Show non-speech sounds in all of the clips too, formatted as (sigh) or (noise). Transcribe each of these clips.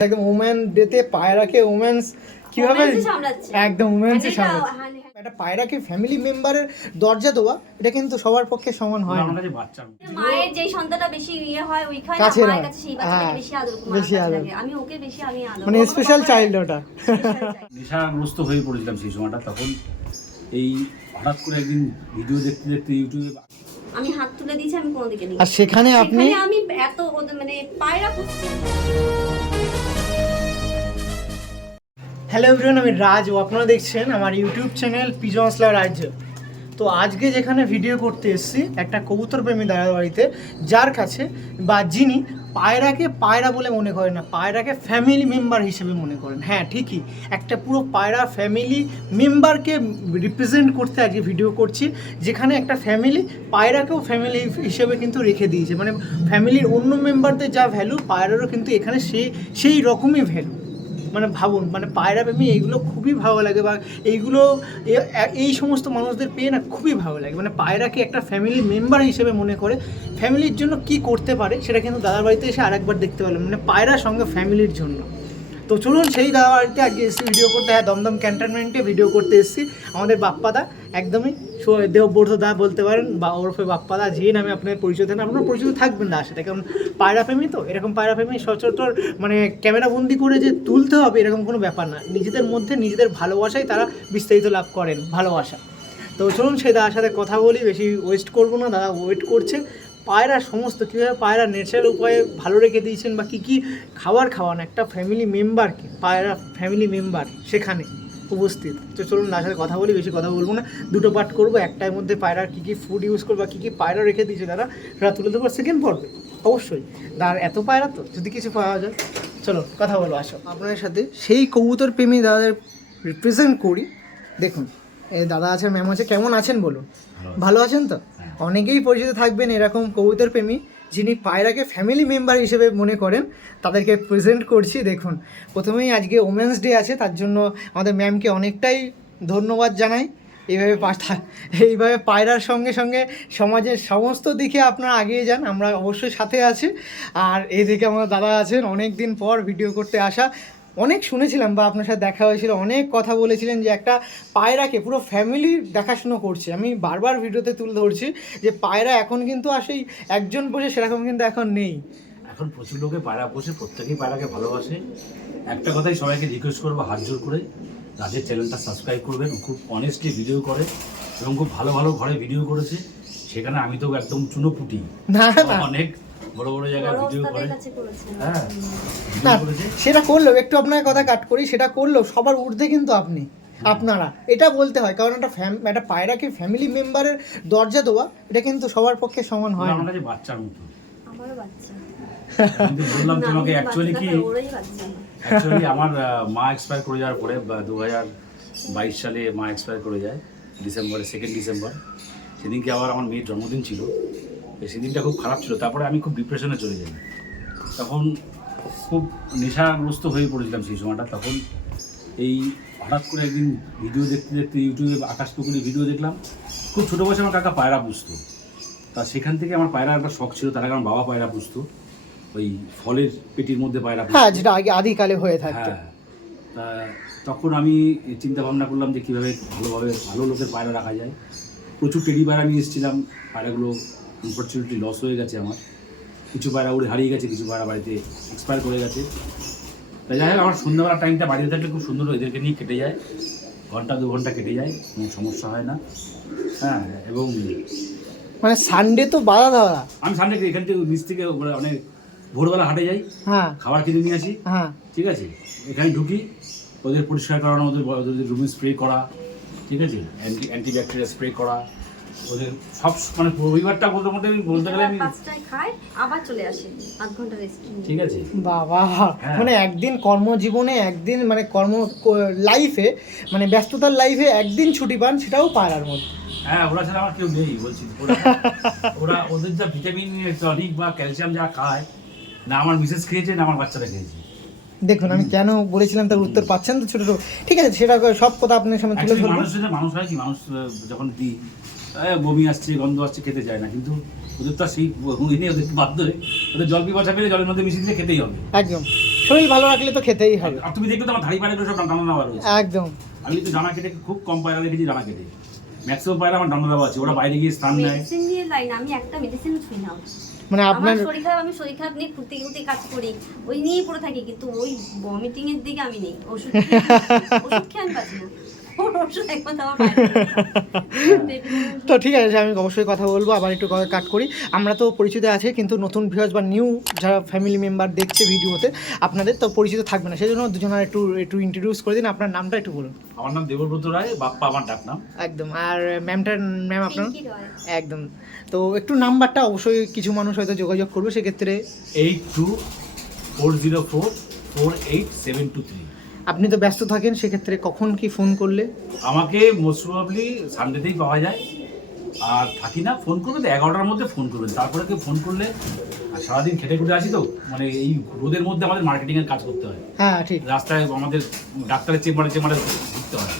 একদম ওমেন ডেতে পায়রাকে ওমেন্স কীভাবে। একদম ওমেন্স মানে এটা- সামলাচ্ছে। হ্যাঁ, হ্যাঁ। একটা পায়রাকে ফ্যামিলি মেম্বারের দরজা দেওয়া এটা কিন্তু সবার পক্ষে সমান হয় না। কাছে মায়ের যেই সন্তানটা বেশি ইয়ে হয় ওই খায় মায়ের কাছে সেই হ্যাঁ, বাচ্চাটাকে বেশি আদর বেশি আদর। আমি ওকে বেশি আমি আদর। মানে স্পেশাল চাইল্ড ওটা। (laughs) নেশাগ্রস্ত হয়ে পড়েছিলাম সেই সময়টা তখন এই হঠাৎ করে একদিন ভিডিও দেখতে দেখতে ইউটিউবে আমি হাত তুলে দিয়েছি আমি কোনো দিকে নেই। আর সেখানে আপনি আমি এত মানে পায়রা পুষছি হ্যালো এভরিওয়ান আমি রাজ ও আপনারা দেখছেন আমার ইউটিউব চ্যানেল পিজনসলা রাজ্য তো আজকে যেখানে ভিডিও করতে এসেছি, একটা কবুতর প্রেমী দাদার বাড়িতে, যার কাছে বা যিনি পায়রাকে পায়রা বলে মনে করেন না, পায়রাকে ফ্যামিলি মেম্বার হিসেবে মনে করেন। হ্যাঁ ঠিকই, একটা পুরো পায়রা ফ্যামিলি মেম্বারকে রিপ্রেজেন্ট করতে আজকে ভিডিও করছি, যেখানে একটা ফ্যামিলি পায়রাকেও ফ্যামিলি হিসেবে কিন্তু রেখে দিয়েছে। মানে ফ্যামিলির অন্য মেম্বারদের যা ভ্যালু পায়রারও কিন্তু এখানে সেই সেই রকমই ভ্যালু মানে ভাবুন মানে পায়রা প্রেমী এইগুলো খুবই ভালো লাগে বা এইগুলো এই সমস্ত মানুষদের পেয়ে না খুবই ভালো লাগে। মানে পায়রাকে একটা ফ্যামিলি মেম্বার হিসেবে মনে করে ফ্যামিলির জন্য কি করতে পারে সেটা কিন্তু দাদার বাড়িতে এসে আরেকবার দেখতে পেলাম। মানে পায়রার সঙ্গে ফ্যামিলির জন্য। তো চলুন সেই দাদা বাড়িতে আজকে এসেছি ভিডিও করতে। হ্যাঁ দমদম ক্যান্টনমেন্টে ভিডিও করতে এসেছি। আমাদের বাপ্পাদা, একদমই দেবব্রত দা বলতে পারেন বা ওরফে বাপ্পাদা, যে নামে আপনার পরিচয় দেন আপনার পরিচিত থাকবেন না সাথে কারণ পায়রা প্রেমী তো, এরকম পায়রা প্রেমী সচরাচর মানে ক্যামেরা বন্দি করে যে তুলতে হবে, এরকম কোনো ব্যাপার না। নিজেদের মধ্যে নিজেদের ভালোবাসাই তারা বিস্তারিত লাভ করেন, ভালোবাসা। তো চলুন সেই দাদার সাথে কথা বলি, বেশি ওয়েস্ট করব না, দাদা ওয়েট করছে। পায়রা সমস্ত কীভাবে পায়রা ন্যাচারাল উপায়ে ভালো রেখে দিয়েছেন বা কী কী খাবার খাওয়ান? একটা ফ্যামিলি মেম্বারকে পায়রা ফ্যামিলি মেম্বার সেখানে উপস্থিত। তো চলুন না সাথে কথা বলি বেশি কথা বলব না। দুটো পার্ট করব একটার মধ্যে পায়রার কী কী ফুড ইউজ করব বা কী কী পায়রা রেখে দিয়েছে তারা সেটা তুলে দেবো সেকেন্ড পর্বে অবশ্যই। আর এত পায়রা তো যদি কিছু পাওয়া যায়। চলো কথা বলো আসো। আপনাদের সাথে সেই কবুতর প্রেমী দাদাদের রিপ্রেজেন্ট করি। দেখুন এই দাদা আছে ম্যাম আছে কেমন আছেন বলুন? ভালো আছেন তো? অনেকেই পরিচিত থাকবেন এরকম কবুতর প্রেমী যিনি পায়রাকে ফ্যামিলি মেম্বার হিসেবে মনে করেন। তাদেরকে প্রেজেন্ট করছি, দেখুন। প্রথমেই আজকে ওমেন্স ডে আছে, তার জন্য আমাদের ম্যামকে অনেকটাই ধন্যবাদ জানাই। এইভাবে এইভাবে পায়রার সঙ্গে সঙ্গে সমাজের সমস্ত দিকে আপনারা এগিয়ে যান, আমরা অবশ্যই সাথে আছি। আর এদিকে আমার দাদা আছেন অনেক দিন পর ভিডিও করতে আসা। অনেক শুনেছিলাম বা আপনার সাথে দেখা হয়েছিল অনেক কথা বলেছিলেন যে একটা পায়রাকে পুরো ফ্যামিলি দেখাশুনো করছে। আমি বারবার ভিডিওতে তুলে ধরছি যে পায়রা এখন কিন্তু আর সেই একজন বসে সেরকম কিন্তু এখন নেই। এখন প্রচুর লোকে পায়রা পোষে প্রত্যেকেই পায়রাকে ভালোবাসে। একটা কথাই সবাইকে রিকোয়েস্ট করব হাত জোর করে রাজের চ্যানেলটা সাবস্ক্রাইব করবেন। খুব অনেস্টলি ভিডিও করে এবং খুব ভালো ভালো ঘরে ভিডিও করেছে। সেখানে আমি তো একদম চুনোপুটি। অনেক বড় বড় জায়গায় ভিডিও করে। ওস্তাদের কাছে করেছেন হ্যাঁ না সেটা করলেও একটু আপনার কথা কাট করি সেটা করলেও সবার ঊর্ধ্বে কিন্তু আপনি আপনারা। এটা বলতে হয় কারণ একটা ফ্যাম একটা পায়রাকে ফ্যামিলি মেম্বারের দরজা দেওয়া এটা কিন্তু সবার পক্ষে সমান হয় আমার না। কাছে বাচ্চার মতো। আমারও বাচ্চা। কিন্তু বললাম তোমাকে অ্যাকচুয়ালি কি। অ্যাকচুয়ালি আমার। মা এক্সপায়ার করে যাওয়ার পরে দু হাজার বাইশ সালে মা এক্সপায়ার করে যায় ডিসেম্বরে সেকেন্ড ডিসেম্বর সেদিনকে আবার আমার মেয়ের জন্মদিন ছিল। সেদিনটা খুব খারাপ ছিল তারপরে আমি খুব ডিপ্রেশনে চলে যাই। তখন খুব নেশাগ্রস্ত হয়ে পড়েছিলাম সেই সময়টা। তখন এই হঠাৎ করে একদিন ভিডিও দেখতে দেখতে ইউটিউবে আকাশ পুকুরে ভিডিও দেখলাম। খুব ছোটো বয়সে আমার কাকা পায়রা পুষতো। তা সেখান থেকে আমার পায়রা একটা শখ ছিল তার আগে আমার বাবা পায়রা পুষতো। ওই ফলের পেটির মধ্যে পায়রা। হ্যাঁ যেটা আগে আদিকালে হয়ে থাকতো। হ্যাঁ তা তখন আমি চিন্তা ভাবনা করলাম যে কীভাবে ভালোভাবে ভালো লোকের পায়রা রাখা যায়। প্রচুর টেডি পায়রা নিয়ে এসেছিলাম পায়রাগুলো আনফর্চুনেটলি লস হয়ে গেছে আমার। কিছু পায়রা উড়ে হারিয়ে গেছে কিছু পায়রা বাড়িতে এক্সপায়ার করে গেছে। তাই যাই হোক আমার সন্ধ্যাবেলা টাইমটা বাড়িতে থাকলে খুব সুন্দর এদেরকে নিয়ে কেটে যায়। ঘণ্টা দু ঘণ্টা কেটে যায় কোনো সমস্যা হয় না। হ্যাঁ এবং মানে সানডে তো বাধা দেওয়া। আমি সামনে এখান থেকে নিচ থেকে অনেক ভোরবেলা হাটে যাই হ্যাঁ। খাবার কিনে নিয়ে আসি হ্যাঁ। ঠিক আছে? এখানে ঢুকি ওদের পরিষ্কার করানো ওদের ওদের রুমে স্প্রে করা ঠিক আছে? অ্যান্টি অ্যান্টিব্যাকটেরিয়া স্প্রে করা ওদের সব মানে রবিবারটা বলতে বলতে আমি বলতে গেলে আমি পাঁচটায় খায় আবার চলে আসে। আধ ঘণ্টা রেস্ট ঠিক আছে। বাবা হ্যাঁ। মানে একদিন কর্মজীবনে একদিন মানে কর্ম লাইফে মানে ব্যস্ততার লাইফে একদিন ছুটি পান সেটাও পায়রার মধ্যে। হ্যাঁ ওরা ছাড়া আমার কেউ নেই বলছি। ওরা (laughs) ওরা ওদের যা ভিটামিন টনিক বা ক্যালসিয়াম যা খায় না আমার মিসেস খেয়েছে না আমার বাচ্চারা খেয়েছে। দেখুন আমি কেন বলেছিলাম তার উত্তর পাচ্ছেন তো ছোট ছোট। ঠিক আছে সেটা সব কথা আপনার সামনে তুলে ধরবো। মানুষের মানুষ হয় কি? মানুষ যখন দিই বমি আসছে গন্ধ আসছে খেতে চায় না। কিন্তু ওদের তো সেই বমি নেই ওদের বাধ্য হয়ে। ওদের জল পিপাসা পেলে জলের মধ্যে মিশিয়ে দিলে খেতেই হবে। একদম। শরীর ভালো রাখলে তো খেতেই হবে। আর তুমি দেখবে তো আমার ধাড়ি পায়রাগুলো সব ডানা দেওয়া রয়েছে। একদম। আমি তো ডানা কেটে খুব কম পায়রা দেখেছি ডানা কেটে। ম্যাক্সিমাম পায়রা আমার ডানা দেওয়া আছে ওরা বাইরে গিয়ে স্থান নেয়। মেডিসিন নিয়ে লাইন আমি একটা মেডিসিন ছুঁই না। মানে আপনার শরীর খারাপ আমি শরীর খারাপ নিয়ে ফুর্তি ফুর্তি কাজ করি। ওই নিয়েই পড়ে থাকি কিন্তু ওই ভমিটিং এর দিকে আমি নেই। ওষুধ (laughs) ওষুধ খেয়ে আমি পাচ্ছি না। তো ঠিক আছে আমি অবশ্যই কথা বলব আবার একটু কাট করি। আমরা তো পরিচিত আছে কিন্তু নতুন ভিউয়ার্স বা নিউ যারা ফ্যামিলি মেম্বার দেখছে ভিডিওতে আপনাদের তো পরিচিত থাকবে না। সেই জন্য দুজনের একটু একটু ইন্ট্রোডিউস করে দিন আপনার নামটা একটু বলুন। আমার নাম দেবব্রত রায় বাপ্পা আমার ডাক নাম। একদম আর ম্যামটার ম্যাম আপনার? একদম। তো একটু নাম্বারটা অবশ্যই কিছু মানুষ হয়তো যোগাযোগ করবে সেক্ষেত্রে eight two four zero four four eight seven two three. আপনি তো ব্যস্ত থাকেন সেক্ষেত্রে কখন কি ফোন করলে? আমাকে মোস্ট প্রবাবলি সানডেতেই পাওয়া যায়। আর থাকি না ফোন করবেন তো এগারোটার মধ্যে ফোন করবেন তারপরে কি ফোন করলে আর সারাদিন খেটে খুটে আছি তো মানে এই রোদের মধ্যে আমাদের মার্কেটিংয়ের কাজ করতে হয়। হ্যাঁ ঠিক। রাস্তায় আমাদের ডাক্তারের চেম্বারে চেম্বারে ঘুরতে হয়।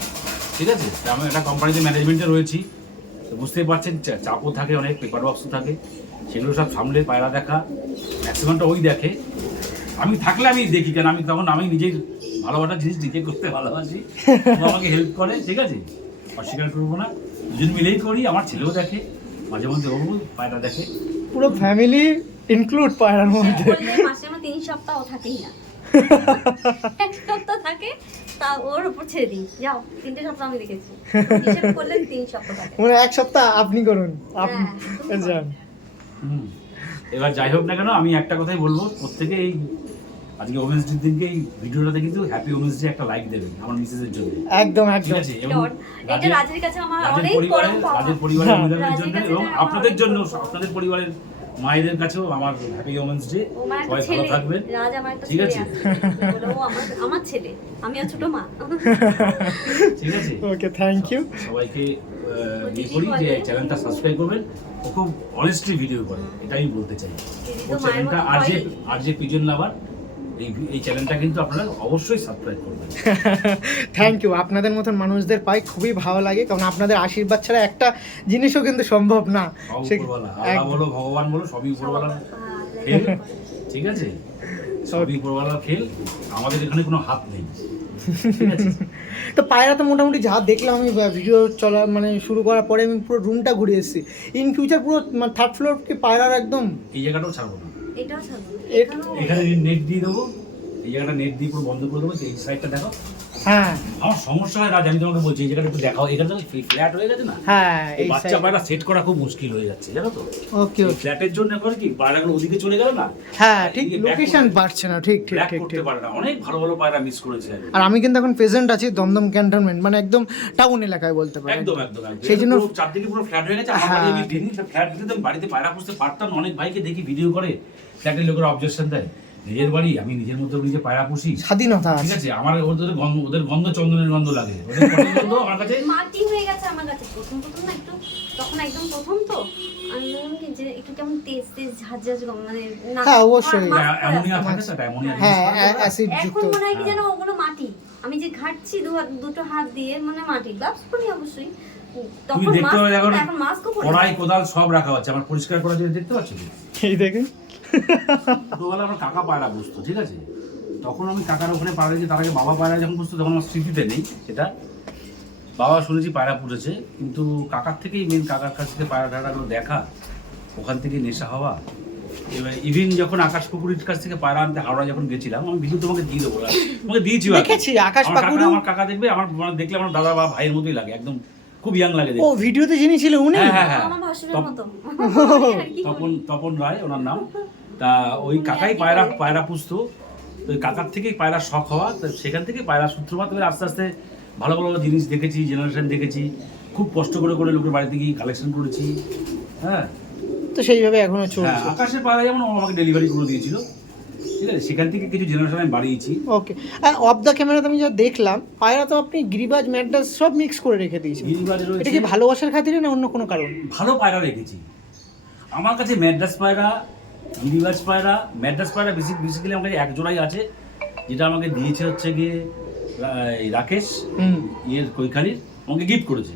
ঠিক আছে? আমি একটা কোম্পানিতে ম্যানেজমেন্টে রয়েছি। তো বুঝতেই পারছেন চাপও থাকে অনেক পেপার বক্সও থাকে। সেগুলো সব সামলে পায়রা দেখা। ম্যাক্সিমামটা ওই দেখে। আমি থাকলে আমি দেখি কেন আমি তখন আমি নিজের ভালোবাসার জিনিস নিজে করতে ভালোবাসি। (laughs) আমাকে হেল্প করে ঠিক আছে? অস্বীকার করব না। দুজন মিলেই করি আমার ছেলেও দেখে মাঝে মধ্যে ও পায়রা দেখে। পুরো ফ্যামিলি ইনক্লুড পায়রার মধ্যে। মাসে আমার তিন সপ্তাহ থাকেই না। (laughs) এক সপ্তাহ থাকে তা ওর উপর ছেড়ে দিই যাও তিনটে সপ্তাহ আমি দেখেছি। হিসেব করলে তিন সপ্তাহ মানে এক সপ্তাহ আপনি করুন আপনি হ্যাঁ, যান। হুম। এবার যাই হোক না কেন আমি একটা কথাই বলব প্রত্যেকে এই আজকে ওমেন্স ডের দিনকে এই ভিডিওটাতে কিন্তু হ্যাপি ওমেন্স ডে একটা লাইক দেবেন আমার মিসেসের জন্য। একদম ঠিক একদম এটা রাজের- রাজের কাছে আমার অনেক পরিবারের বড় রাজের পরিবারের হ্যাঁ। মহিলাদের জন্য এবং আপনাদের জন্য আপনাদের পরিবারের মায়েদের কাছেও আমার হ্যাপি ওমেন্স ডে ও সবাই ভালো থাকবেন। রাজ আমার একটা ঠিক আছে? ও আমার আমার ছেলে। আমি আর ছোট মা। ঠিক আছে? ওকে থ্যাংক ইউ সবাইকে ইয়ে করি যে। চ্যানেলটা সাবস্ক্রাইব করবেন। ও খুব অনেস্টলি ভিডিও করে এটাই বলতে চাই। ওর চ্যানেলটা আর যে। আর যে পিজন লাভার এই চ্যানেলটা কিন্তু আপনারা অবশ্যই সাবস্ক্রাইব করবেন। (laughs) থ্যাংক ইউ আপনাদের মতন মানুষদের পাই খুবই ভালো লাগে কারণ আপনাদের আশীর্বাদ ছাড়া একটা জিনিসও কিন্তু সম্ভব না। আল্লাহ বলো ভগবান বলো সবই উপরওয়ালার খেল ঠিক আছে? (laughs) সবই উপরওয়ালার খেল আমাদের এখানে কোনো হাত নেই (laughs) তো পায়রা তো মোটামুটি যা দেখলাম আমি ভিডিও চলা মানে শুরু করার পরে আমি পুরো রুমটা ঘুরে এসেছি। ইন ফিউচার পুরো মানে থার্ড ফ্লোর কি পায়রার একদম এই জায়গাটাও ছাড়বো না। এটাও ছাড়বো এখানে নেট দিয়ে দেবো এই জায়গাটা নেট দিয়ে পুরো বন্ধ করে দেবো এই সাইডটা দেখো। হ্যাঁ। আমার সমস্যা হয় রাজ আমি তোমাকে বলছি এই জায়গাটা একটু দেখাও। এখানে তো ফ্ল্যাট হয়ে গেছে না? হ্যাঁ এই এই বাচ্চা পায়রা সেট করা খুব মুশকিল হয়ে যাচ্ছে জানো তো? ওকে ওকে ফ্ল্যাটের জন্য করে কি পায়রাগুলো ওদিকে চলে গেল না? হ্যাঁ ঠিক লোকেশন করতে- না ঠিক ঠিক ঠিক ঠিক। পারে না। অনেক ভালো ভালো পায়রা মিস করেছে আর আমি কিন্তু এখন প্রেজেন্ট আছি দমদম ক্যান্টনমেন্ট মানে একদম টাউন এলাকায় বলতে পারেন। একদম একদম সেই জন্য- চারদিকে পুরো ফ্ল্যাট হয়ে গেছে। আমার। বাড়ি আমি দিনই ফ্ল্যাট দিতে বাড়িতে পায়রা পুষতে পারতাম অনেক ভাইকে দেখি ভিডিও করে। ফ্ল্যাটের লোকেরা অবজেকশন দেয়। নিজের বাড়ি আমি নিজের মধ্যে নিজে পায়রা পুষি। স্বাধীনতা ঠিক আছে আমার ওদের গন্ধ ওদের গন্ধ চন্দনের গন্ধ লাগে। ওদের গন্ধ আমার কাছে মাটি হয়ে গেছে আমার কাছে। প্রথম প্রথম না একটু তখন একদম প্রথম তো। আমি কি যে একটু কেমন তেজ তেজ ঝাঁঝ ঝাঁঝ মানে হ্যাঁ, অবশ্যই। অ্যামোনিয়া থাকে তো অ্যামোনিয়া হ্যাঁ অ্যাসিড যুক্ত। এখন মনে হয় কি। যেন ওগুলো মাটি। আমি যে ঘাটছি দুটো হাত দিয়ে মানে মাটি। গ্লাভস অবশ্যই। তুমি দেখতে পাবে এখন কোদাল সব রাখা আছে আমার পরিষ্কার করা জিনিস দেখতে পাচ্ছ কি? এই দেখেন ছোটবেলা আমার কাকা পায়রা বুঝতো ঠিক আছে? তখন আমি কাকার ওখানে পায়রা যে তার আগে বাবা পায়রা যখন বুঝতো তখন আমার স্মৃতিতে নেই সেটা। বাবা শুনেছি পায়রা পুষেছে কিন্তু কাকার থেকেই মেন কাকার কাছ থেকে পায়রা টায়রাগুলো দেখা ওখান থেকে নেশা হওয়া। এবার ইভিন যখন আকাশ পুকুরির কাছ থেকে পায়রা আনতে হাওড়া যখন গেছিলাম আমি ভিডিও তোমাকে দিয়ে দেবো তোমাকে দিয়েছি দেখেছি, আকাশ পাকুড়ু। আমার কাকা দেখবে আমার মানে দেখলে আমার দাদা বা ভাইয়ের মতোই লাগে একদম খুব ইয়াং লাগে ও ভিডিওতে যিনি ছিল উনি? হ্যাঁ হ্যাঁ হ্যাঁ। তপন তপন রায় ওনার নাম। তা ওই কাকাই পায়রা পায়রা পুষতো। ওই কাকার থেকেই পায়রা শখ হওয়া। তো সেখান থেকে পায়রা সূত্রপাত করে আস্তে আস্তে ভালো ভালো জিনিস দেখেছি জেনারেশন দেখেছি। খুব কষ্ট করে করে লোকের বাড়িতে গিয়ে কালেকশন করেছি। হ্যাঁ? তো সেইভাবে এখনও হ্যাঁ চলছে আকাশের পায়রা যেমন আমাকে ডেলিভারি করে দিয়েছিল। ঠিক আছে? সেখান থেকে কিছু জেনারেশন আমি বাড়িয়েছি। ওকে আর অফ দ্য ক্যামেরাতে আমি যা দেখলাম পায়রা তো আপনি গিরিবাজ ম্যাডাস সব মিক্স করে রেখে দিয়েছেন। গিরিবাজে এটা রয়েছে কি ভালোবাসার খাতিরে না অন্য কোনো কারণ? ভালো পায়রা রেখেছি। আমার কাছে ম্যাড্রাস পায়রা গিরিবাজ পায়রা ম্যাড্রাস পায়রা বেসিক বেসিক্যালি আমার কাছে এক জোড়াই আছে। যেটা আমাকে দিয়েছে হচ্ছে গিয়ে রাকেশ ইয়ের কৈখালির আমাকে গিফট করেছে।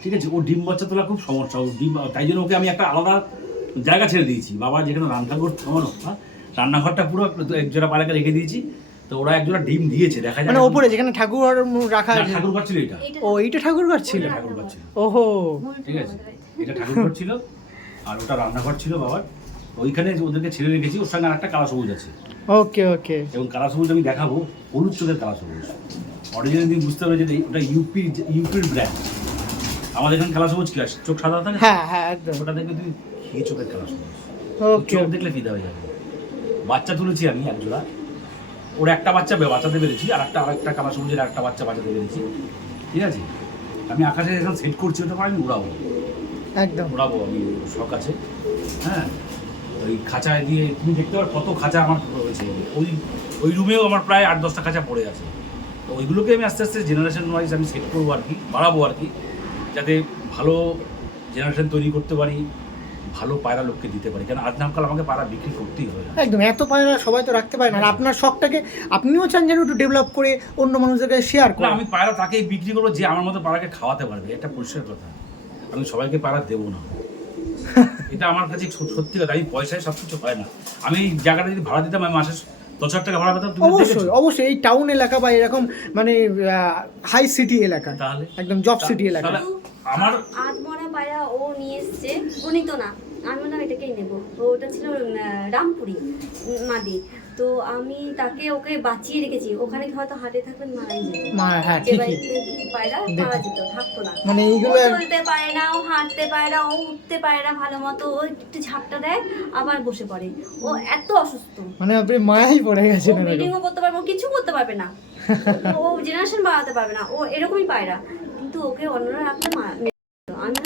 ঠিক আছে ও ডিম বাচ্চা তোলা খুব সমস্যা। ও ডিম তাই জন্য ওকে আমি একটা আলাদা জায়গা ছেড়ে দিয়েছি। বাবা যেখানে রান্না করতে আমার হ্যাঁ, রান্নাঘরটা পুরো এক জোড়া পালাকে রেখে দিয়েছি। তো ওরা এক জোড়া ডিম দিয়েছে দেখা যায় মানে ওপরে যেখানে ঠাকুর রাখা ঠাকুর ঘর ছিল এটা। ও এইটা ঠাকুর ঘর ছিল? এটা ঠাকুর ঘর ছিল। ওহো। ঠিক আছে এটা ঠাকুর ঘর ছিল। আর ওটা রান্নাঘর ছিল বাবার। ওইখানে ওদেরকে ছেড়ে রেখেছি ওর সঙ্গে আরেকটা কালা সবুজ আছে। ওকে ওকে। এবং কালা সবুজ আমি দেখাবো হলুদ চোখের কালা সবুজ অরিজিনাল দিন বুঝতে পারবে যে ওটা ইউপি ইউপির ব্র্যান্ড আমাদের এখানে কালা সবুজ কি আসে চোখ সাদা থাকে হ্যাঁ হ্যাঁ একদম। ওটা দেখবে তুমি খেয়ে চোখের কালা সবুজ ওকে। চোখ দেখলে ফিদা হয়ে যাবে। বাচ্চা তুলেছি আমি এক জোড়া ওর একটা বাচ্চা বাঁচাতে পেরেছি আর একটা আরেকটা কালা সবুজের একটা বাচ্চা বাঁচাতে পেরেছি। ঠিক আছে? আমি আকাশে এখন সেট করছি ওটা আমি উড়াবো। একদম। উড়াবো আমি শখ আছে। হ্যাঁ? ওই খাঁচায় দিয়ে তুমি দেখতে পারো কত খাঁচা আমার রয়েছে। ওই ওই রুমেও আমার প্রায় আট দশটা খাঁচা পড়ে আছে। তো ওইগুলোকে আমি আস্তে আস্তে জেনারেশন ওয়াইজ আমি সেট করব আর কি বাড়াবো আর কি যাতে ভালো জেনারেশন তৈরি করতে পারি ভালো পায়রা লোককে দিতে পারি। কারণ আজ নামকাল আমাকে পায়রা বিক্রি করতেই হবে। একদম এত পায়রা সবাই তো রাখতে পারে না। আর আপনার শখটাকে আপনিও চান যেন একটু ডেভেলপ করে অন্য মানুষদেরকে শেয়ার করেন। আমি পায়রা তাকেই বিক্রি করব যে আমার মতো পায়রাকে খাওয়াতে পারবে। এটা পরিষ্কার কথা। আমি সবাইকে পায়রা দেবো না। (laughs) এটা আমার কাছে সত্যি কথা আমি পয়সায় সব কিছু হয় না। আমি এই জায়গাটা যদি ভাড়া দিতাম আমি মাসে দশ টাকা ভাড়া পেতাম তুমি অবশ্যই অবশ্যই এই টাউন এলাকা বা এরকম মানে হাই সিটি এলাকা তাহলে? একদম জব সিটি এলাকা। আমার আদমরা পায়রা ও নিয়ে এসছে ও তো না আমি না এটাকেই নেব। তো ওটা ছিল রামপুরি মাদি। তো আমি তাকে ওকে বাঁচিয়ে রেখেছি। ওখানে হয়তো হাটে থাকবেন মারাই যেত। মা- হ্যাঁ, ঠিকই। পায়রা মারা যেত থাকতো না। মানে এইগুলো চলতে পারে না ও হাঁটতে পারে না ও উঠতে পারে না ভালো মতো। ও একটু ঝাপটা দেয় আবার বসে পড়ে। ও এত অসুস্থ। মানে আপনি মায়াই পড়ে গেছেন ব্রিডিংও করতে পারবে ও কিছু করতে পারবে না। ও জেনারেশন বাড়াতে পারবে না ও এরকমই পায়রা। কিন্তু ওকে অন্যরা রাখতে আমি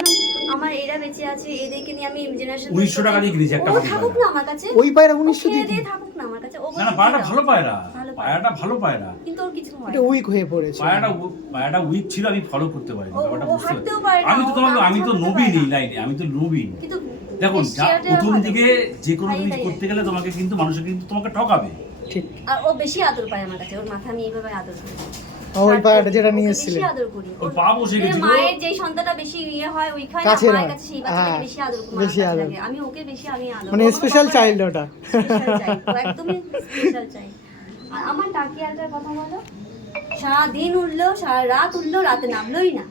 আমার এরা বেঁচে আছে এদেরকে নিয়ে আমি জেনারেশন 1900 টাকা দিয়ে কিনেছি একটা ও থাকুক না আমার কাছে। ওই পায়রা ও উনিশশো খেয়ে দিয়ে দিয়ে থাকুক না আমার কাছে। ও না না পায়রাটা ভালো পায়রা। পায়রাটা ভালো পায়রা। কিন্তু ওর কিছু হয় এটা উইক হয়ে পড়েছে। পায়রাটা পায়রাটা উইক ছিল আমি ফলো করতে পারিনি ও- ব্যাপারটা বুঝতে পারি আমি তো তোমাকে আমি তো নবীন এই লাইনে আমি তো নবীন। কিন্তু দেখুন প্রথম দিকে যে কোনো জিনিস করতে গেলে তোমাকে কিন্তু মানুষের কিন্তু তোমাকে ঠকাবে। ঠিক। আর ও বেশি আদর পায় আমার কাছে ওর মাথা আমি এইভাবে আদর করি। ওই পাড়াটা যেটা নিয়ে বেশি এসেছিলেন। আদর করি। ওর পা বসে গেছিল। মায়ের যে সন্তানটা বেশি ইয়ে হয় ওইখানে কাছে মায়ের কাছে সেই বাচ্চাটাকে হ্যাঁ, বেশি আদর বেশি আদর। আমি ওকে বেশি আমি আদর মানে স্পেশাল চাইল্ড ওটা। (laughs) একদমই স্পেশাল চাইল্ড আমার টাকিয়ালটার কথা বলো? সারা দিন উঠল সারা রাত উঠল রাতে নামলোই না।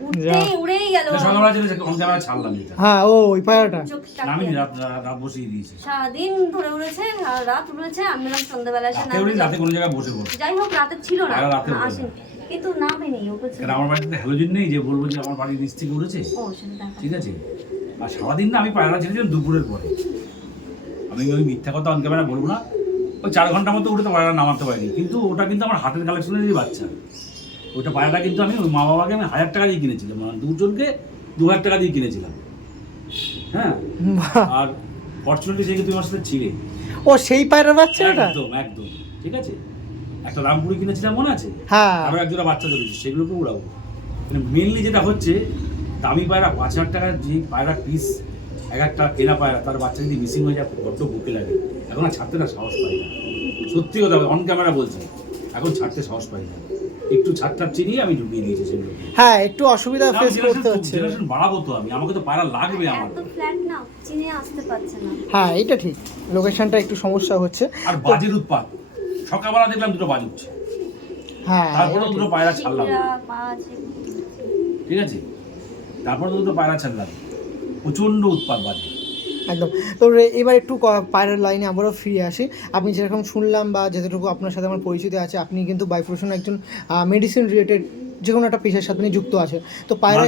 উঠতেই উড়েই গেল। সকালবেলা ছিল অন ক্যামেরা ছাড়লাম এটা হ্যাঁ ও ওই পায়রাটা আমি রাত রাত- রাত বসিয়ে দিয়েছি। সারাদিন ধরে উড়েছে সারা রাত উড়েছে আমি বললাম সন্ধ্যাবেলা এসে রাতে রাতে কোনো জায়গায় বসে পড়ো যাই হোক রাতে ছিল না সারা রাতে উঠে আসেনি। কিন্তু নামেনি ওকে ছিল। আমার বাড়িতে হ্যালোজিন নেই যে বলব যে আমার বাড়ির নিচ থেকে উঠেছে ও সেটা দেখা। ঠিক আছে? আর সারাদিন না আমি পায়রা ছেড়েছিলাম দুপুরের পরে। আমি ওই মিথ্যা কথা অন ক্যামেরা বলব না। ওই চার ঘণ্টার মতো উঠে তো পায়রা নামাতে পারিনি। কিন্তু ওটা কিন্তু আমার হাতের কালেকশনের বাচ্চা। ওটা পায়রাটা কিন্তু আমি ওই মা বাবাকে আমি হাজার টাকা দিয়ে কিনেছিলাম। মানে দুজনকে দু হাজার টাকা দিয়ে কিনেছিলাম। হ্যাঁ। আর ফর্চুনেটলি সে কিন্তু আমার সাথে ছিঁড়ে। ও সেই পায়রার বাচ্চা একদম একদম। ঠিক আছে? একটা রামপুরি কিনেছিলাম মনে আছে? হ্যাঁ। আরও একজোড়া বাচ্চা ধরেছি সেগুলোকে উড়াবো মানে মেনলি যেটা হচ্ছে দামি পায়রা পাঁচ হাজার টাকার যে পায়রা পিস এক একটা কেনা পায়রা তার বাচ্চা যদি মিসিং হয়ে যায় বড্ড বুকে লাগে। এখন আর ছাড়তে না সাহস পাই না। সত্যি কথা অন ক্যামেরা বলছি। এখন ছাড়তে সাহস পাই না। একটু ছাড়টার চিনিয়ে আমি ঢুকিয়ে দিয়েছি সেগুলো হ্যাঁ একটু অসুবিধা ফেস করতে হচ্ছে। জেনারেশন বাড়াবো তো আমি আমাকে তো পায়রা লাগবে আমার। এত ফ্ল্যাট না চিনে আসতে পারছে না। হ্যাঁ এটা ঠিক। লোকেশনটা একটু সমস্যা হচ্ছে। আর বাজের উৎপাত। সকালবেলা দেখলাম দুটো বাজ উঠছে। হ্যাঁ। তারপরে দুটো পায়রা ছাড়লাম। ঠিক আছে? তারপরে দুটো পায়রা ছাড়লাম। প্রচণ্ড উৎপাত বাজে একদম। তো এবার একটু পায়রার লাইনে আবারও ফিরে আসি। আপনি যেরকম শুনলাম বা যতটুকু আপনার সাথে আমার পরিচিতি আছে আপনি কিন্তু বাই প্রফেশন একজন মেডিসিন রিলেটেড যে কোনো একটা পেশার সাথে যুক্ত আছেন। তো পায়রা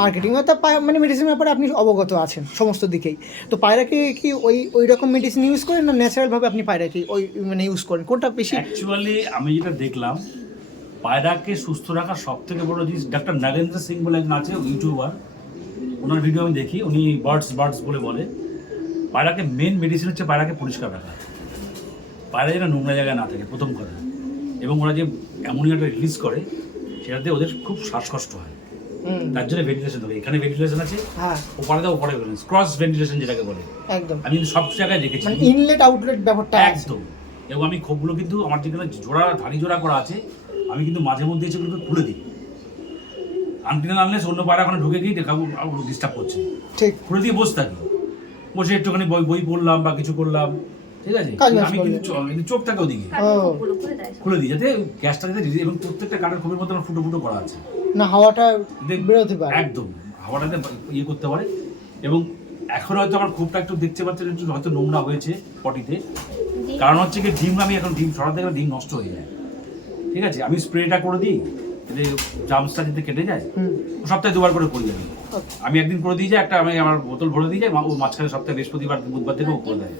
মার্কেটিং অর্থাৎ মানে মেডিসিনের ব্যাপারে আপনি অবগত আছেন সমস্ত দিকেই। তো পায়রাকে কি ওই ওই রকম মেডিসিন ইউজ করেন না ন্যাচারালভাবে আপনি পায়রাকে ওই মানে ইউজ করেন? কোনটা বেশি অ্যাকচুয়ালি আমি যেটা দেখলাম পায়রাকে সুস্থ রাখার সব থেকে বড় জিনিস ডাক্তার নাগেন্দ্র সিং বলে একজন আছে ইউটিউবার ওনার ভিডিও আমি দেখি উনি বার্ডস বার্ডস বলে বলে। পায়রাকে মেন মেডিসিন হচ্ছে পায়রাকে পরিষ্কার রাখা। পায়রা যেন নোংরা জায়গায় না থাকে প্রথম কথা। এবং ওরা যে অ্যামোনিয়াটা রিলিজ করে সেটাতে ওদের খুব শ্বাসকষ্ট হয়। তার জন্য ভেন্টিলেশন থাকে এখানে ভেন্টিলেশন আছে হ্যাঁ। ওপারে দাও ওপারে ভেন্টিলেশন ক্রস ভেন্টিলেশন যেটাকে বলে। একদম। আমি কিন্তু সব জায়গায় দেখেছি। মানে ইনলেট আউটলেট ব্যাপারটা একদম। এবং আমি খোপগুলো কিন্তু আমার যেখানে জোড়া ধাড়ি জোড়া করা আছে আমি কিন্তু মাঝে মধ্যে সেগুলোকে খুলে দিই। আনটিনা আনলে অন্য পায়রা ওখানে ঢুকে গিয়ে দেখাবো ডিস্টার্ব করছে। ঠিক। খুলে দিয়ে বসে থাকি। বসে একটুখানি বই বই পড়লাম বা কিছু করলাম। ঠিক আছে? আমি কিন্তু চোখ থাকে ওদিকে। খুলে দিই যাতে গ্যাসটা যাতে এবং প্রত্যেকটা কাঠের খোপের মধ্যে আমার ফুটো ফুটো করা আছে। না হাওয়াটা দেখ- বেরোতে পারে। একদম। হাওয়াটাতে ইয়ে করতে পারে। এবং এখন হয়তো আমার খুবটা একটু দেখতে পাচ্ছেন একটু হয়তো নোংরা হয়েছে পটিতে। কারণ হচ্ছে কি ডিম আমি এখন ডিম সরাতে গেলে ডিম নষ্ট হয়ে যায়। ঠিক আছে? আমি স্প্রেটা করে দিই। যাতে জামসটা যাতে কেটে যায় সপ্তাহে দুবার করে করি আমি। আমি একদিন করে দিয়ে যাই একটা আমি আমার বোতল ভরে দিয়ে যাই ও মাঝখানে সপ্তাহে বৃহস্পতিবার বুধবার থেকে ও করে দেয়।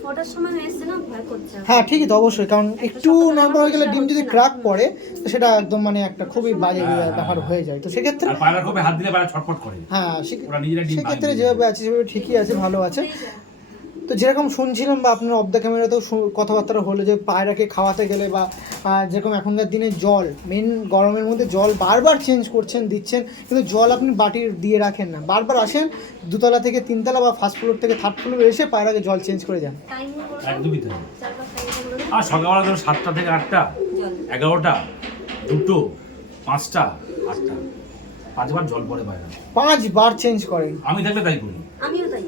হয়ে এসছে না ভয় করছে। হ্যাঁ ঠিকই তো অবশ্যই কারণ একটু নর্মাল হয়ে গেলে ডিম যদি ক্রাক পড়ে তো সেটা একদম মানে একটা খুবই বাজে হ্যাঁ, ব্যাপার হ্যাঁ। হয়ে যায়। তো সেক্ষেত্রে আর পায়রার খোপে হাত দিলে পায়রা ছটফট করে। হ্যাঁ সেক্ষেত্রে যেভাবে আছে সেভাবে ঠিকই আছে ভালো আছে। তো যেরকম শুনছিলাম বা আপনার অফ দ্য ক্যামেরাতেও কথাবার্তা হলো যে পায়রাকে খাওয়াতে গেলে বা যেরকম এখনকার দিনে জল মেন গরমের মধ্যে জল বারবার চেঞ্জ করছেন দিচ্ছেন কিন্তু জল আপনি বাটির দিয়ে রাখেন না। বারবার আসেন দুতলা থেকে তিনতলা বা ফার্স্ট ফ্লোর থেকে থার্ড ফ্লোরে এসে পায়রাকে জল চেঞ্জ করে যান। একদমই তাই। আর সকালবেলা ধরো সাতটা থেকে আটটা এগারোটা দুটো পাঁচটা আটটা। পাঁচবার জল পড়ে পায়রা পাঁচবার চেঞ্জ করেন। আমি থাকলে তাই করি। আমিও তাই।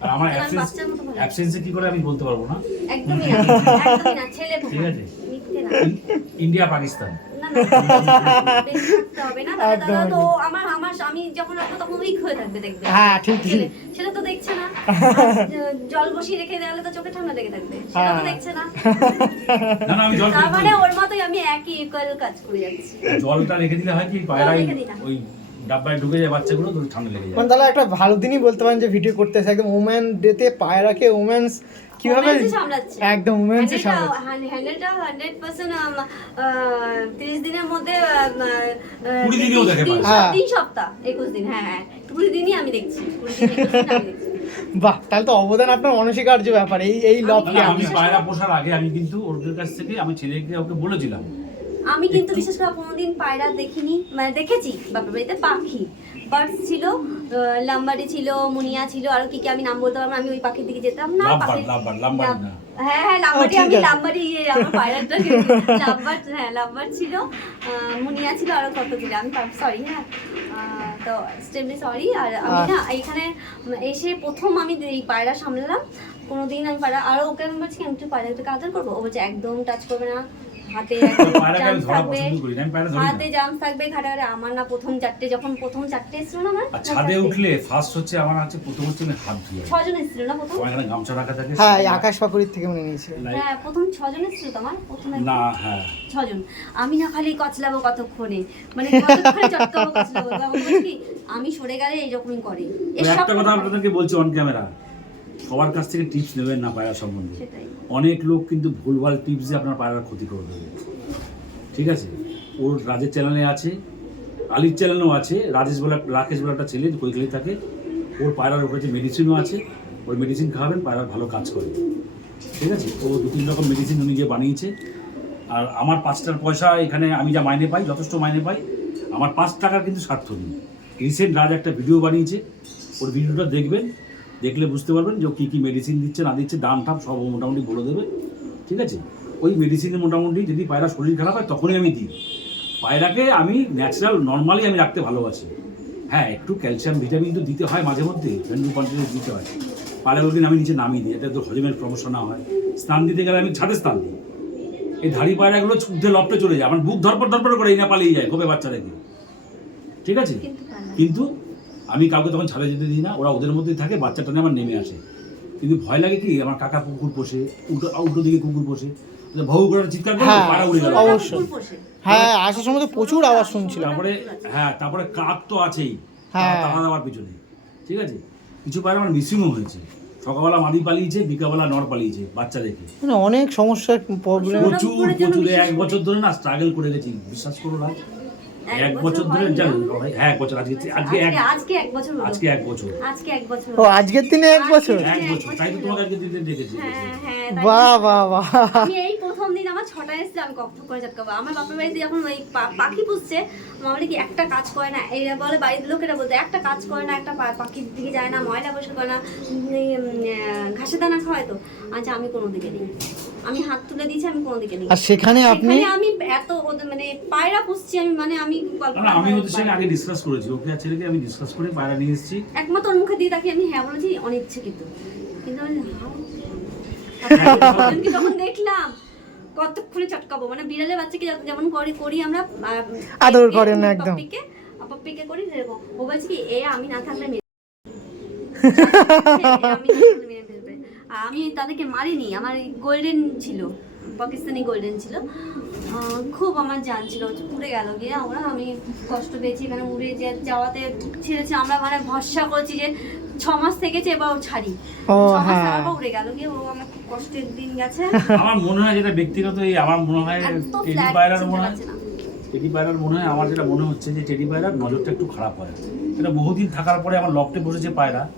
আর আমার অ্যাবসেন্স। অ্যাবসেন্সে কি করে আমি বলতে পারব না? একদমই না একদমই না ছেলে ঠিক আছে। ইন্ডিয়া পাকিস্তান। না না বেশি থাকতে হবে না। দাদা দাদা তো আমার আমার আমি যখন রাখব তখন উইক থাকবে দেখবে। ঠিক, ঠিক। ছেলে- সেটা তো দেখছে না। (laughs) জল বসিয়ে রেখে দেওয়ালে তো চোখে ঠান্ডা লেগে থাকবে। সেটা তো হ্যাঁ। দেখছে না। (laughs) না না আমি জল তার মানে ওর মতোই আমি একই ইকুয়াল কাজ করে যাচ্ছি। জলটা রেখে দিলে হয় কি পায়রাই। ওই ডাব্বায় ঢুকে যায় বাচ্চাগুলো তো ঠান্ডা লেগে যায় মানে তাহলে একটা ভালো দিনই বলতে পারেন যে ভিডিও করতে একদম ওম্যান ডেতে পায়রাকে কীভাবে একদম ওম্যান্সে সামলাচ্ছে হ্যান্ডেলটা 100% 30 দিনের মধ্যে আহ, আহ, 20 দিনেও দেখে তিন পারে। হ্যাঁ। সপ্তাহ 21 দিন হ্যাঁ হ্যাঁ 20 দিনই আমি দেখছি 20 দিন 21 দিন আমি দেখছি বাহ তাহলে তো অবদান আপনার অনস্বীকার্য ব্যাপার এই এই লবকে আমি পায়রা। পোষার আগে আমি কিন্তু ওদের কাছ থেকে আমি ছেলেকে ওকে বলেছিলাম আমি কিন্তু বিশেষ করে কোনোদিন পায়রা দেখিনি মানে দেখেছি বাপের বাড়িতে পাখি। বার্ডস ছিল লাম্বারি ছিল মুনিয়া ছিল আর কি কি আমি নাম বলতে পারব আমি ওই পাখির দিকে যেতাম না না। হ্যাঁ হ্যাঁ লাম্বারি আমি। লাম্বারি ইয়ে আমার পায়রাটা লাম্বার হ্যাঁ লাম্বার ছিল। মুনিয়া ছিল আরও কত ছিল আমি সরি হ্যাঁ। আহ, তো এক্সট্রিমলি সরি আর আমি না এখানে এসে প্রথম আমি এই পায়রা সামলালাম কোনোদিন আমি পায়রা আরও ওকে আমি বলছি আমি একটু পায়রা একটু কাদার করব? ও বলছে একদম টাচ করবে না। হাতে (laughs) জামস থাকবে। হাতে জামস আমার না প্রথম চারটে যখন প্রথম চারটে এসেছিল না আমার ছাদে উঠলে ফার্স্ট হচ্ছে আমার হচ্ছে প্রথম হচ্ছে আমি হাত ধুয়ে ছজন এসেছিল না প্রথম? এখানে গামছা রাখা থাকে হ্যাঁ আকাশ পাকুড়ির থেকে মনে নিয়েছিল। হ্যাঁ প্রথম ছজন এসেছিল তো আমার? প্রথম না হ্যাঁ। ছজন। আমি না খালি কচলাবো কতক্ষণে মানে কতক্ষণে চটকাবো কচলাবো। আমি সরে গেলে এইরকমই করে। একটা কথা আপনাদেরকে বলছি অন ক্যামেরা সবার কাছ থেকে টিপস নেবেন না পায়রা সম্বন্ধে। অনেক লোক কিন্তু ভুলভাল টিপস দিয়ে আপনার পায়রার ক্ষতি করে দেবে। ঠিক আছে? ওর রাজের চ্যানেলে আছে আলির চ্যানেলও আছে রাজেশ বলে রাকেশ বলে একটা ছেলে কৈখালি থাকে। ওর পায়রার উপরে যে মেডিসিনও আছে ওই মেডিসিন খাওয়াবেন পায়রার ভালো কাজ করে ঠিক আছে? ও দু তিন রকম মেডিসিন উনি যে বানিয়েছে। আর আমার পাঁচটার পয়সা এখানে আমি যা মাইনে পাই যথেষ্ট মাইনে পাই আমার পাঁচ টাকার কিন্তু স্বার্থ নেই। রিসেন্ট রাজ একটা ভিডিও বানিয়েছে ওর ভিডিওটা দেখবেন দেখলে বুঝতে পারবেন যে কী কী মেডিসিন দিচ্ছে না দিচ্ছে দাম টাম সব ও মোটামুটি বলে দেবে ঠিক আছে? ওই মেডিসিনে মোটামুটি যদি পায়রা শরীর খারাপ হয় তখনই আমি দিই। পায়রাকে আমি ন্যাচারাল নর্মালি আমি রাখতে ভালোবাসি। হ্যাঁ একটু ক্যালসিয়াম ভিটামিন তো দিতে হয় মাঝে মধ্যে ভেন্ডু কন্টিনিউ দিতে হয়। পায়রাগুলো দিন আমি নিচে নামিয়ে দিই যাতে তো হজমের সমস্যা না হয়। স্নান দিতে গেলে আমি ছাদে স্নান দিই। এই ধাড়ি পায়রাগুলো ছুটতে লপটে চলে যায়। আমার বুক ধরপর ধরপর করে এই না পালিয়ে যায় কবে বাচ্চা রেখে ঠিক আছে। কিন্তু আমি কাউকে তখন ছাদে যেতে দিই না ওরা ওদের মধ্যেই থাকে বাচ্চাটা নিয়ে আমার নেমে আসে। কিন্তু ভয় লাগে কি আমার কাকা কুকুর পোষে উল্টো উল্টো দিকে কুকুর পোষে। ভৌ করে চিৎকার করে হ্যাঁ, পাড়া উড়ে গেল। অবশ্যই। হ্যাঁ আসার সময় তো প্রচুর আওয়াজ শুনছিলাম। তারপরে হ্যাঁ তারপরে কাক তো আছেই। হ্যাঁ। তারা দেওয়ার পিছনে। ঠিক আছে? কিছু পায়রা আমার মিসিংও হয়েছে। সকালবেলা মাদি পালিয়েছে বিকালবেলা নর পালিয়েছে বাচ্চা রেখে মানে অনেক সমস্যার প্রবলেম প্রচুর প্রচুর এক বছর ধরে না স্ট্রাগল করে গেছি বিশ্বাস করো না। এক বছর ধরে হ্যাঁ এক বছর আজকে আজকে এক আজকে আজকে এক বছর আজকে এক বছর। আজকে এক বছর ও আজকের দিনে এক বছর? এক বছর তাই তো তোমাকে আজকে দিতে দেখেছি। হ্যাঁ হ্যাঁ বাহ বাহ বাহ। আমি এই প্রথম দিন আমার ছটা এসছে আমি কখন করে চটকাবো আমার বাপের বাড়িতে যখন ওই পাখি পুষছে আমার বলে কি একটা কাজ করে না? এই বলে বাড়ির লোকেরা বলতে একটা কাজ করে না একটা পা- পাখির দিকে যায় না ময়লা বসে করে না ঘাসের দানা খাওয়ায় তো। আচ্ছা আমি কোনো দিকে নেই। আমি হাত তুলে দিয়েছি আমি কোনো দিকে নেই আর সেখানে আপনি আমি এত ওদের মানে পায়রা পুষছি আমি মানে আমি কল্পনা আমি ওদের সঙ্গে আগে ডিসকাস করেছি। ওকে আর ছেলেকে আমি ডিসকাস করে পায়রা নিয়ে এসেছি। একমাত্র ওর মুখে দিয়ে তাকে আমি হ্যাঁ বলেছি অনিচ্ছাকৃত কিন্তু। আমি। সেদিনকে যখন দেখলাম কতক্ষণে চটকাবো। মানে বিড়ালের বাচ্চাকে যেমন করি করি আমরা আদর করেন একদম। পাপ্পিকে পাপ্পিকে করি যেরকম ও বলছে কি এ আমি না থাকলে আমি (laughs) না থাকলে মেরে ফেলবে আর আমি তাদেরকে মারিনি আমার গোল্ডেন ছিল পাকিস্তানি গোল্ডেন ছিল খুব আমার জান ছিল উড়ে গেল গিয়ে আমরা আমি কষ্ট পেয়েছি এখানে উড়ে যাওয়াতে ছেড়েছে আমরা মানে ভরসা করছি যে ছ মাস থেকেছে এবার ও ছাড়ি হ্যাঁ। উড়ে গেল গিয়ে ও আমার খুব কষ্টের দিন গেছে আমার মনে হয় যেটা ব্যক্তিগত এই আমার মনে হয় মনে হয় না। টেডি পায়রার মনে হয় আমার যেটা মনে হচ্ছে যে টেডি পায়রার নজরটা একটু খারাপ হয় এটা বহুদিন থাকার পরে আমার লকটে বসেছে পায়রা।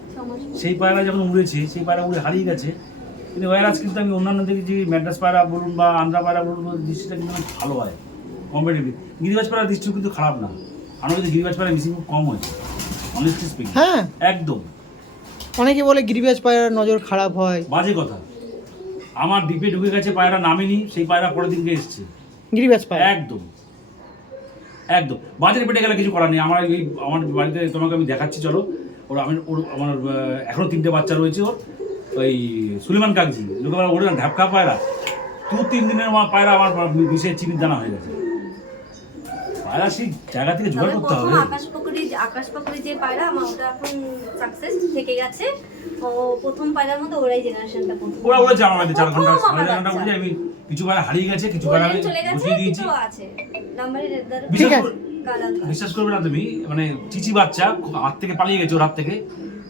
সেই পায়রা যখন উড়েছে সেই পায়রা উড়ে হারিয়ে গেছে। কিন্তু ওয়ারাজ কিন্তু আমি অন্যান্য দেখেছি ম্যাড্রাস পায়রা বলুন বা আন্ধ্রা পায়রা বলুন দৃষ্টিটা কিন্তু অনেক ভালো হয়। কম্পারেটিভলি গিরিবাজ পায়রার দৃষ্টি কিন্তু খারাপ না। আমার কাছে গিরিবাজ পায়রা মিসিং খুব কম হয়েছে। অনেস্টলি স্পিকিং হ্যাঁ। একদম। অনেকে বলে গিরিবাজ পায়রার নজর খারাপ হয়। বাজে কথা। আমার ডিপে ঢুকে গেছে পায়রা নামেনি সেই পায়রা পরের দিনকে এসছে। গিরিবাজ পায়রা? একদম। একদম। বাজারে পেটে গেলে কিছু করার নেই। আমার এই আমার বাড়িতে তোমাকে আমি দেখাচ্ছি চলো। ওর আমি ওর আমার আহ, এখনও তিনটে বাচ্চা রয়েছে ওর। ওই সুলেমান কাগজি লোকে বলে ওর ঢাপকা পায়রা। দু তিন দিনের আমার পায়রা আমার বিষয়ে চিনির দানা হয়ে গেছে। পায়রা সেই জায়গা থেকে জোগাড় করতে হবে। আকাশ পকরি আকাশ পকরি যে পায়রা আমার ওটা এখন সাকসেস থেকে গেছে। ও প্রথম পায়রার মধ্যে ওরাই জেনারেশনটা প্রথম। ওরা উড়েছে আমার বাড়িতে চার ঘণ্টা ঘণ্টা। আমি কিছু পায়রা হারিয়ে গেছে কিছু পায়রা আমি বসিয়ে দিয়েছি। আছে। বিশ্বাস করবে না তুমি মানে চিচি বাচ্চা হাত থেকে পালিয়ে গেছে ওর হাত থেকে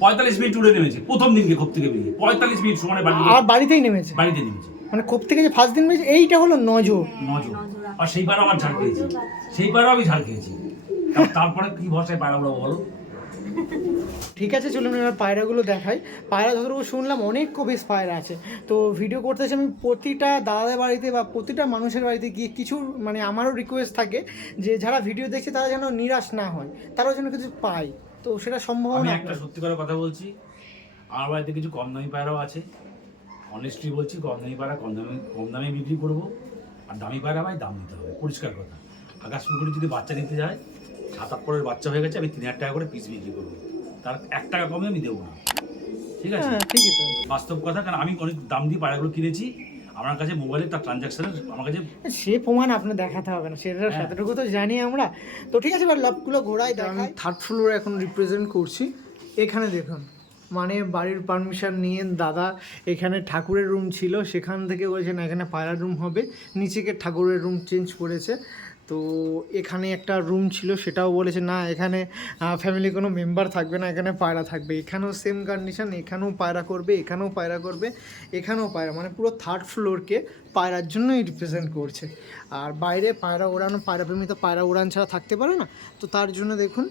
পঁয়তাল্লিশ মিনিট উড়ে নেমেছে প্রথম দিনকে খুব থেকে বেরিয়ে পঁয়তাল্লিশ মিনিট সমানে বাড়ি আর বাড়িতেই নেমেছে? বাড়িতে নেমেছে। মানে কোপ থেকে যে ফার্স্ট দিন বেরিয়েছে এইটা হলো নজর। নজর। আর সেইবার আমার ঝাড় খেয়েছি। সেই পায়রা আমি ঝাড় খেয়েছি। তারপরে কি ভরসায় পায়রা বলো? ঠিক আছে চলুন এবার পায়রাগুলো দেখাই। পায়রা যতটুকু শুনলাম অনেক কবিস পায়রা আছে। তো ভিডিও করতেছি আমি প্রতিটা দাদাদের বাড়িতে বা প্রতিটা মানুষের বাড়িতে গিয়ে কিছু মানে আমারও রিকোয়েস্ট থাকে যে যারা ভিডিও দেখছে তারা যেন নিরাশ না হয়। তারাও যেন কিছু পায়। তো সেটা সম্ভব আমি একটা সত্যি করে কথা বলছি। আমার বাড়িতে কিছু কম দামি পায়রাও আছে। অনেস্টলি বলছি কম দামি পায়রা কম দামে কম দামে বিক্রি করব। আর দামি পায়রা ভাই দাম দিতে হবে। পরিষ্কার কথা। আকাশ পুকুরে যদি বাচ্চা নিতে যায় সাত পরের বাচ্চা হয়ে গেছে আমি তিন হাজার টাকা করে পিস বিক্রি করব। তার এক টাকা কমে আমি দেবো না। ঠিক আছে? হ্যাঁ ঠিকই তো। বাস্তব কথা কারণ আমি অনেক দাম দিয়ে পায়রাগুলো কিনেছি। আমার কাছে মোবাইলে তার ট্রানজাকশনের আমার কাছে সে প্রমাণ আপনার দেখাতে হবে না সেটা হ্যাঁ। সেটাটুকু তো জানি আমরা। তো ঠিক আছে এবার লাভগুলো ঘোরাই আমি থার্ড ফ্লোরে এখন রিপ্রেজেন্ট করছি। এখানে দেখুন মানে বাড়ির পারমিশন নিয়ে দাদা এখানে ঠাকুরের রুম ছিল সেখান থেকে বলছেন এখানে পায়রা রুম হবে নিচেকে ঠাকুরের রুম চেঞ্জ করেছে। তো এখানে একটা রুম ছিল, সেটাও বলেছে, না, এখানে ফ্যামিলি কোনো মেম্বার থাকবে না, এখানে পায়রা থাকবে। এখানেও সেম কন্ডিশন এখানেও পায়রা করবে, এখানেও পায়রা করবে, এখানেও পায়রা মানে পুরো থার্ড ফ্লোরকে পায়রার জন্যই রিপ্রেজেন্ট করছে। আর বাইরে পায়রা ওড়ানো পায়রা প্রেমী তো পায়রা উড়ান ছাড়া থাকতে পারে না? তো তার জন্য দেখুন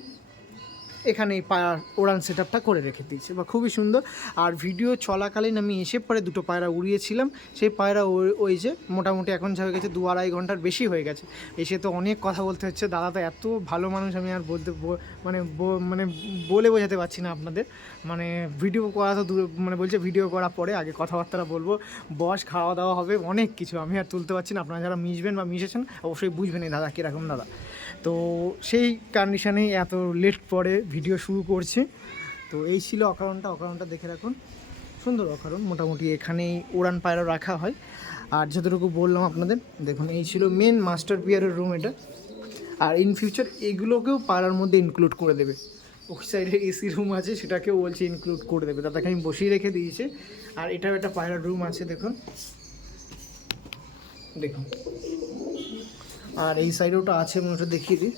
এখানে এই পায়রা ওড়ান সেট আপটা করে রেখে দিয়েছে। বা খুবই সুন্দর। আর ভিডিও চলাকালীন আমি এসে পরে দুটো পায়রা উড়িয়েছিলাম। সেই পায়রা ওই- যে মোটামুটি এখন হয়ে গেছে দু আড়াই ঘণ্টার বেশি হয়ে গেছে। এসে তো অনেক কথা বলতে হচ্ছে। দাদা তো এত ভালো মানুষ, আমি আর বলতে মানে মানে বলে বোঝাতে পারছি না আপনাদের। মানে ভিডিও করা তো দূরে মানে বলছে ভিডিও করা পরে আগে কথাবার্তা বলব। বস খাওয়া দাওয়া হবে, অনেক কিছু। আমি আর তুলতে পারছি না। আপনারা যারা মিশবেন বা মিশেছেন, অবশ্যই বুঝবেন এই দাদা কীরকম দাদা। তো সেই কন্ডিশনেই এত লেট পরে ভিডিও শুরু করছে। তো এই ছিল অকারণটা অকারণটা দেখে রাখুন। সুন্দর অকারণ, মোটামুটি এখানেই উড়ান পায়রা রাখা হয়। আর যতটুকু বললাম আপনাদের, দেখুন, এই ছিল মেন মাস্টার পিয়ারের রুম এটা। আর ইন ফিউচার এগুলোকেও পাড়ার মধ্যে ইনক্লুড করে দেবে। ওই সাইডে এসি রুম আছে, সেটাকেও বলছে ইনক্লুড করে দেবে। দাদাকে আমি বসিয়ে রেখে দিয়েছি। আর এটাও একটা পায়রার রুম আছে, দেখুন। দেখুন। আর এই সাইডেওটা আছে মনে হচ্ছে দেখিয়ে দিই।